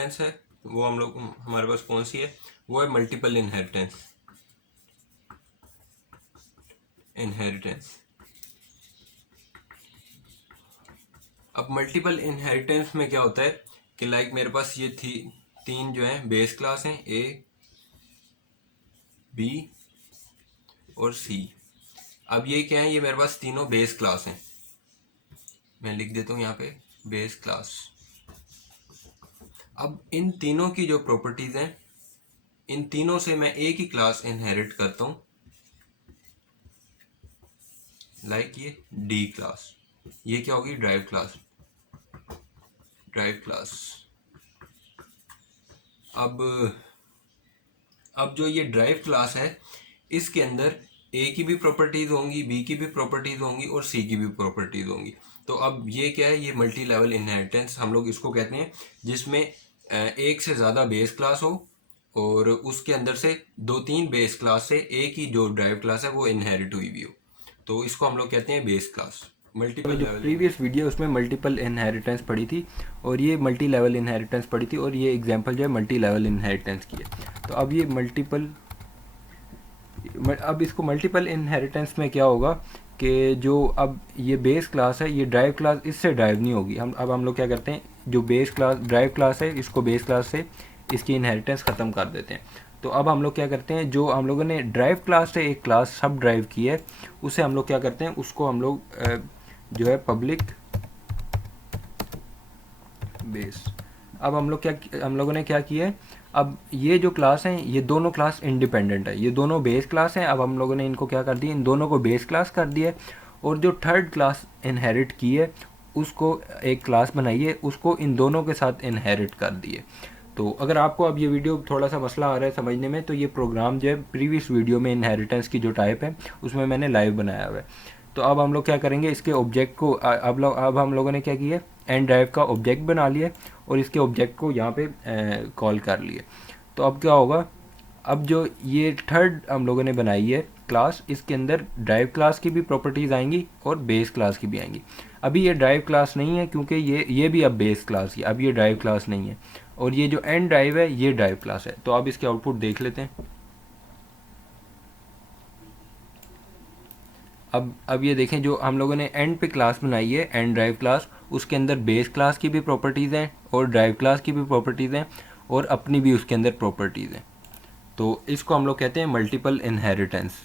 Inheritance है वो हम लोग हमारे पास कौन सी है, वो है मल्टीपल इनहेरिटेंस। अब मल्टीपल इनहेरिटेंस में क्या होता है कि लाइक मेरे पास ये थी तीन जो है बेस क्लास हैं, ए बी और सी। अब ये क्या है, ये मेरे पास तीनों बेस क्लास हैं, मैं लिख देता हूँ यहाँ पे बेस क्लास। अब इन तीनों की जो प्रॉपर्टीज हैं, इन तीनों से मैं एक ही क्लास इनहेरिट करता हूँ, लाइक ये डी क्लास। ये क्या होगी, ड्राइव क्लास। अब जो ये ड्राइव क्लास है, इसके अंदर ए की भी प्रॉपर्टीज होंगी, बी की भी प्रॉपर्टीज होंगी और सी की भी प्रॉपर्टीज होंगी। तो अब ये क्या है, ये मल्टी लेवल इनहेरिटेंस हम लोग इसको कहते हैं, जिसमें एक से ज़्यादा बेस क्लास हो और उसके अंदर से दो तीन बेस क्लास से एक ही जो ड्राइव क्लास है वो इनहेरिट हुई भी हो, तो इसको हम लोग कहते हैं बेस क्लास। मल्टीपल जो लेवल प्रीवियस वीडियो उसमें मल्टीपल इनहेरिटेंस पढ़ी थी और ये मल्टी लेवल इनहेरिटेंस पढ़ी थी, और ये एग्जांपल जो है मल्टी लेवल इनहेरिटेंस की है। तो अब ये अब इसको मल्टीपल इनहेरिटेंस में क्या होगा कि जो अब ये बेस क्लास है, ये ड्राइव क्लास इससे ड्राइव नहीं होगी। हम लोग क्या करते हैं, जो बेस क्लास ड्राइव क्लास है इसको बेस क्लास से इसकी इनहेरिटेंस ख़त्म कर देते हैं। तो अब हम लोग क्या करते हैं, जो हम लोगों ने ड्राइव क्लास से एक क्लास सब ड्राइव की है, उसे हम लोग क्या करते हैं, उसको हम लोग जो है पब्लिक बेस। अब हम लोगों ने क्या किया है, अब ये जो क्लास हैं ये दोनों क्लास इंडिपेंडेंट है, ये दोनों बेस क्लास हैं। अब हम लोगों ने इनको क्या कर दिया, इन दोनों को बेस क्लास कर दिया है, और जो थर्ड क्लास इनहेरिट की है उसको एक क्लास बनाइए, उसको इन दोनों के साथ इनहेरिट कर दिए। तो अगर आपको अब ये वीडियो थोड़ा सा मसला आ रहा है समझने में, तो ये प्रोग्राम जो है प्रीवियस वीडियो में इनहेरिटेंस की जो टाइप है उसमें मैंने लाइव बनाया हुआ है। तो अब हम लोग क्या करेंगे, इसके ऑब्जेक्ट को अब हम लोगों ने क्या किया, एंड ड्राइव का ऑब्जेक्ट बना लिया और इसके ऑब्जेक्ट को यहाँ पे कॉल कर लिए। तो अब क्या होगा, अब जो ये थर्ड हम लोगों ने बनाई है क्लास, इसके अंदर ड्राइव क्लास की भी प्रॉपर्टीज़ आएंगी और बेस क्लास की भी आएंगी। अभी ये ड्राइव क्लास नहीं है क्योंकि ये भी अब बेस क्लास की, अब ये ड्राइव क्लास नहीं है, और ये जो एंड ड्राइव है ये ड्राइव क्लास है। तो अब इसके आउटपुट देख लेते हैं। अब ये देखें, जो हम लोगों ने एंड पे क्लास बनाई है एंड ड्राइव क्लास, उसके अंदर बेस क्लास की भी प्रॉपर्टीज़ हैं और ड्राइव क्लास की भी प्रॉपर्टीज़ हैं और अपनी भी उसके अंदर प्रॉपर्टीज़ हैं। तो इसको हम लोग कहते हैं मल्टीपल इनहेरिटेंस।